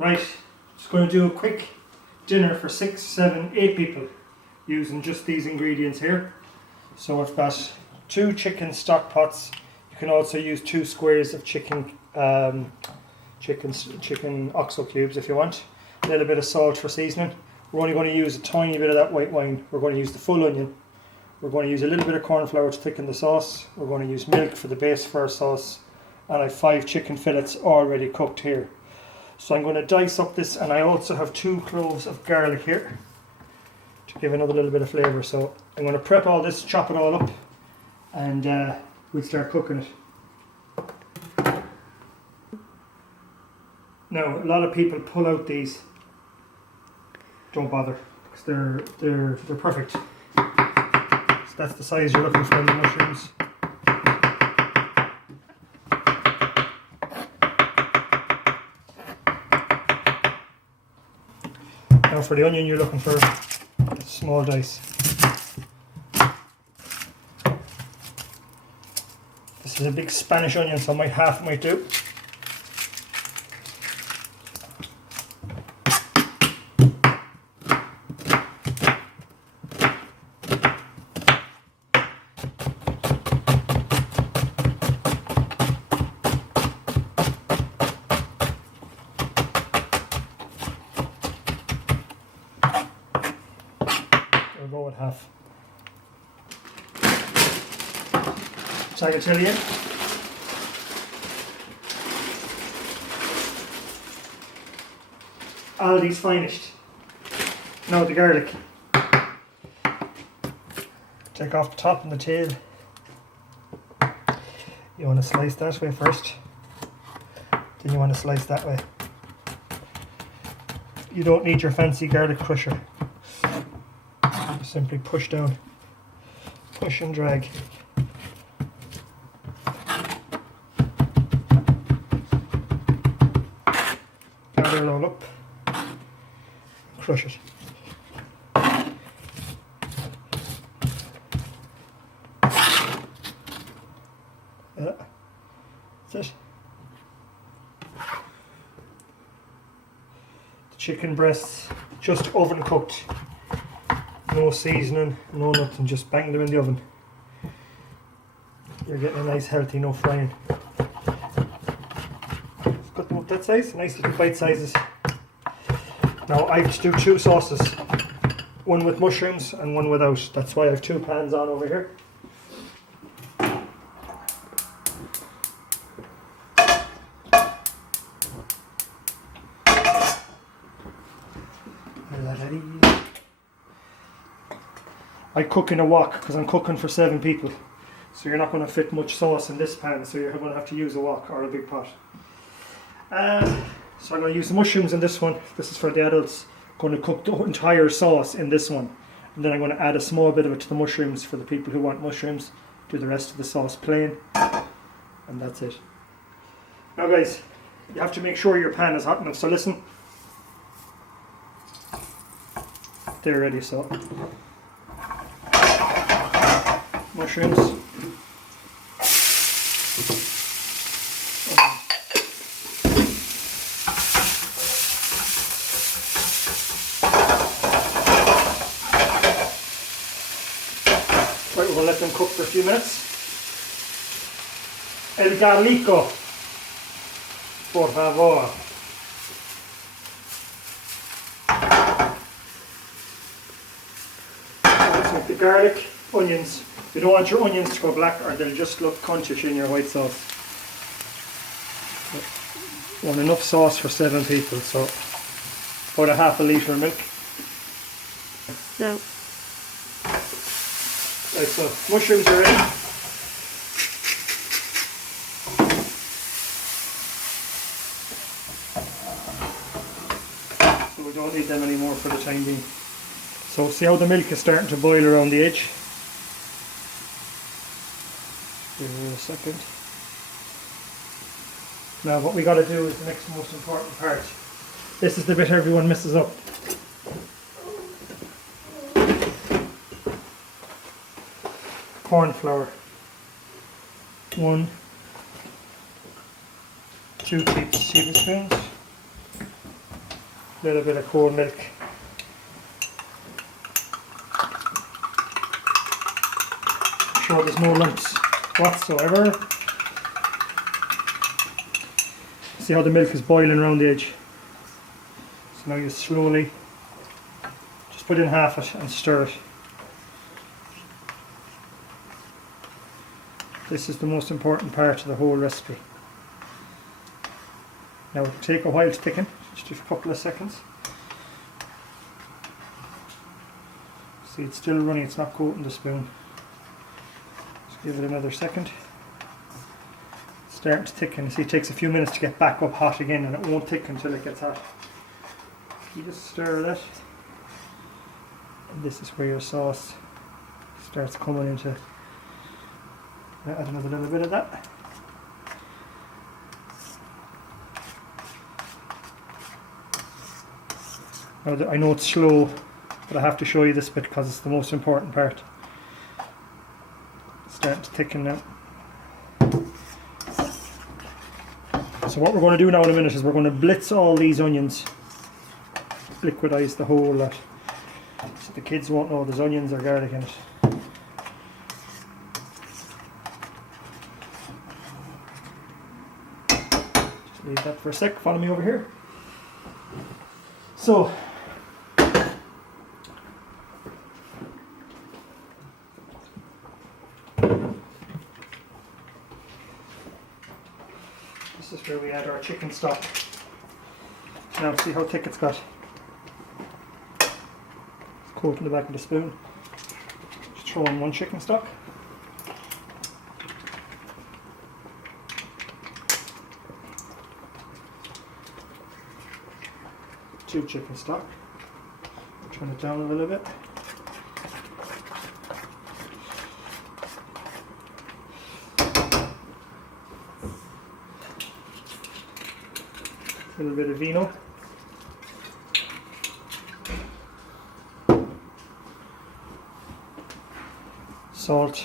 Right, just going to do a quick dinner for 6, 7, 8 people using just these ingredients here. So I've got 2 chicken stock pots. You can also use 2 squares of chicken oxo cubes if you want. A little bit of salt for seasoning. We're only going to use a tiny bit of that white wine. We're going to use the full onion. We're going to use a little bit of corn flour to thicken the sauce. We're going to use milk for the base for our sauce. And I have 5 chicken fillets already cooked here. So I'm going to dice up this, and I also have 2 cloves of garlic here to give another little bit of flavour. So I'm going to prep all this, chop it all up, and we'll start cooking it. Now, a lot of people pull out these. Don't bother, because they're perfect. So that's the size you're looking for in the mushrooms. Now for the onion, you're looking for a small dice. This is a big Spanish onion, so half might do. We'll go with half. Tagiatelle in. Aldi's finest. Now the garlic. Take off the top and the tail. You want to slice that way first. Then you want to slice that way. You don't need your fancy garlic crusher. Simply push down, push and drag. Gather it all up, crush it. That's it. The chicken breasts, just oven cooked. No seasoning, no nothing, just bang them in the oven. You're getting a nice healthy, no frying. Cut them up that size, nice little bite sizes. Now I have to do 2 sauces, one with mushrooms and one without. That's why I have 2 pans on over here. I cook in a wok because I'm cooking for 7 people, so you're not going to fit much sauce in this pan, so you're going to have to use a wok or a big pot. So I'm going to use the mushrooms in this one. This is for the adults. I'm going to cook the entire sauce in this one, and then I'm going to add a small bit of it to the mushrooms for the people who want mushrooms. Do the rest of the sauce plain, and that's it. Now guys, you have to make sure your pan is hot enough, so listen. They're ready, so mushrooms, right, we're going to let them cook for a few minutes. El garlico, por favor. Let's make the garlic, onions. You don't want your onions to go black or they'll just look cuntish in your white sauce. You want enough sauce for 7 people, so about a half a litre of milk. No. Right, so mushrooms are ready. So we don't need them anymore for the time being. So see how the milk is starting to boil around the edge? Give it a second. Now what we got to do is the next most important part. This is the bit everyone messes up. Corn flour. 1, 2 tablespoons. A little bit of cold milk. Sure there's no lumps whatsoever. See how the milk is boiling around the edge. So now you slowly just put in half it and stir it. This is the most important part of the whole recipe. Now it'll take a while to thicken, just a couple of seconds. See, it's still running, it's not coating the spoon. Just give it another second. It's starting to thicken. See, it takes a few minutes to get back up hot again, and it won't thicken until it gets hot. You just stir that, and this is where your sauce starts coming into. Add another little bit of that. Now, I know it's slow, but I have to show you this bit because it's the most important part. It's starting to thicken now. So what we're going to do now in a minute is we're going to blitz all these onions. Liquidize the whole lot. So the kids won't know there's onions or garlic in it. Just leave that for a sec. Follow me over here. So this is where we add our chicken stock. Now see how thick it's got. It's coating the back of the spoon. Just throw in one chicken stock. Two chicken stock. Turn it down a little bit. A little bit of vino. Salt,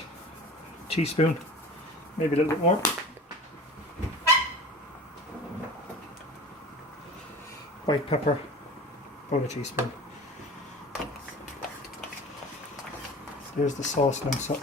teaspoon, maybe a little bit more. White pepper, about a teaspoon. There's the sauce now. So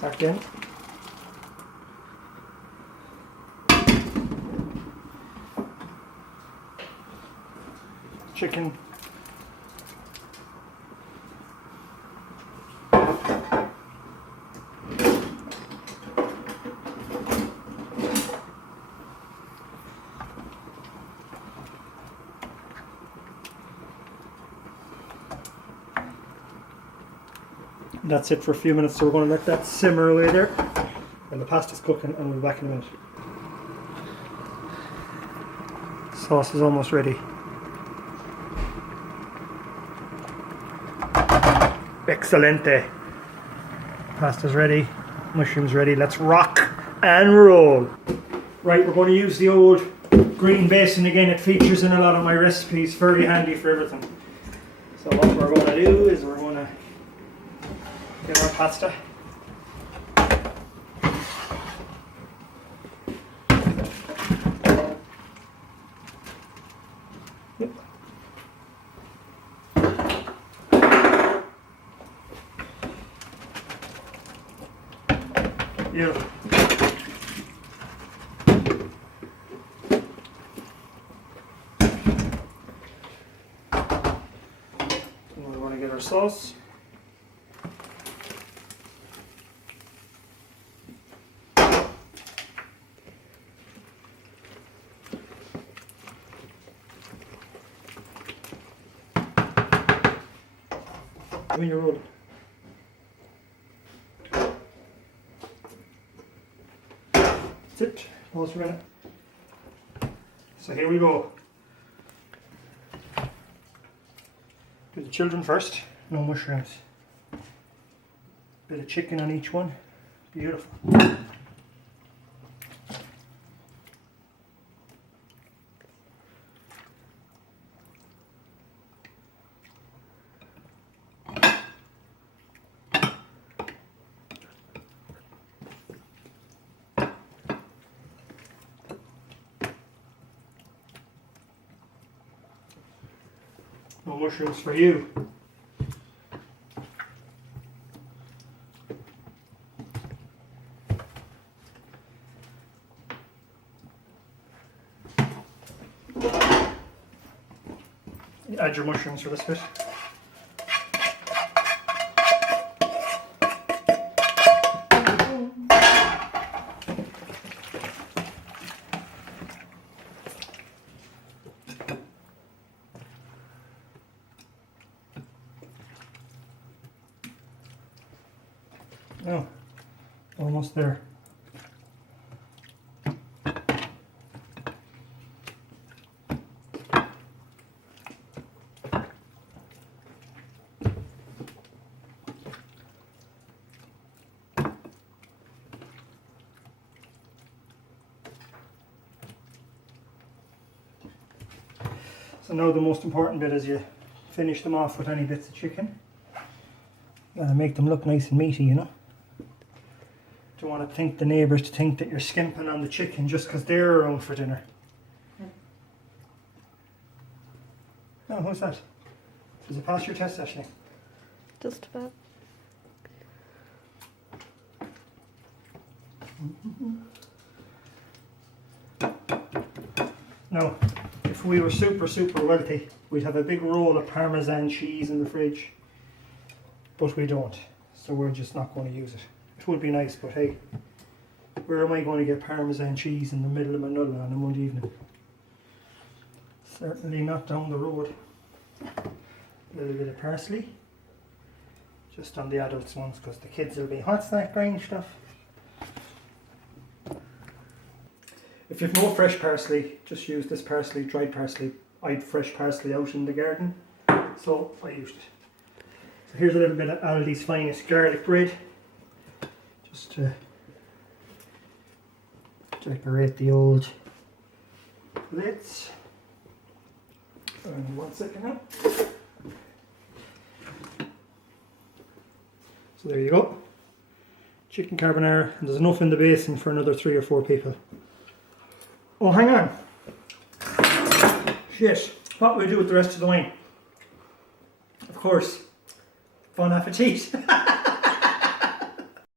back in. Chicken. That's it for a few minutes, so we're going to let that simmer away there. And the pasta's cooking, and we'll be back in a minute. Sauce is almost ready. Excelente. Pasta's ready, mushrooms ready. Let's rock and roll. Right, we're going to use the old green basin again. It features in a lot of my recipes, very handy for everything. So what we're going to do is we're going to get our pasta. Yep. Beautiful. And we're going to get our sauce. When you're rolling. That's it. Pause for a minute. So here we go. Do the children first. No mushrooms. Bit of chicken on each one. Beautiful. No mushrooms for you. Add your mushrooms for this bit. Oh, almost there. So now the most important bit is you finish them off with any bits of chicken. You gotta make them look nice and meaty, you know. Don't want to think the neighbours to think that you're skimping on the chicken just because they're around for dinner. Oh, who's that? Does it pass your test, Ashley? Just about. Now, if we were super wealthy, we'd have a big roll of Parmesan cheese in the fridge. But we don't, so we're just not going to use it. It would be nice, but hey, where am I going to get Parmesan cheese in the middle of Manila on a Monday evening? Certainly not down the road. A little bit of parsley, just on the adults ones, because the kids will be, what's that green stuff? If you've no fresh parsley, just use this parsley, dried parsley. I had fresh parsley out in the garden, so I used it. So here's a little bit of Aldi's finest garlic bread, just to decorate the old plates. And 1 second now. So there you go. Chicken carbonara, and there's enough in the basin for another 3 or 4 people. Oh, hang on. Shit, what will we do with the rest of the wine? Of course, bon appetit.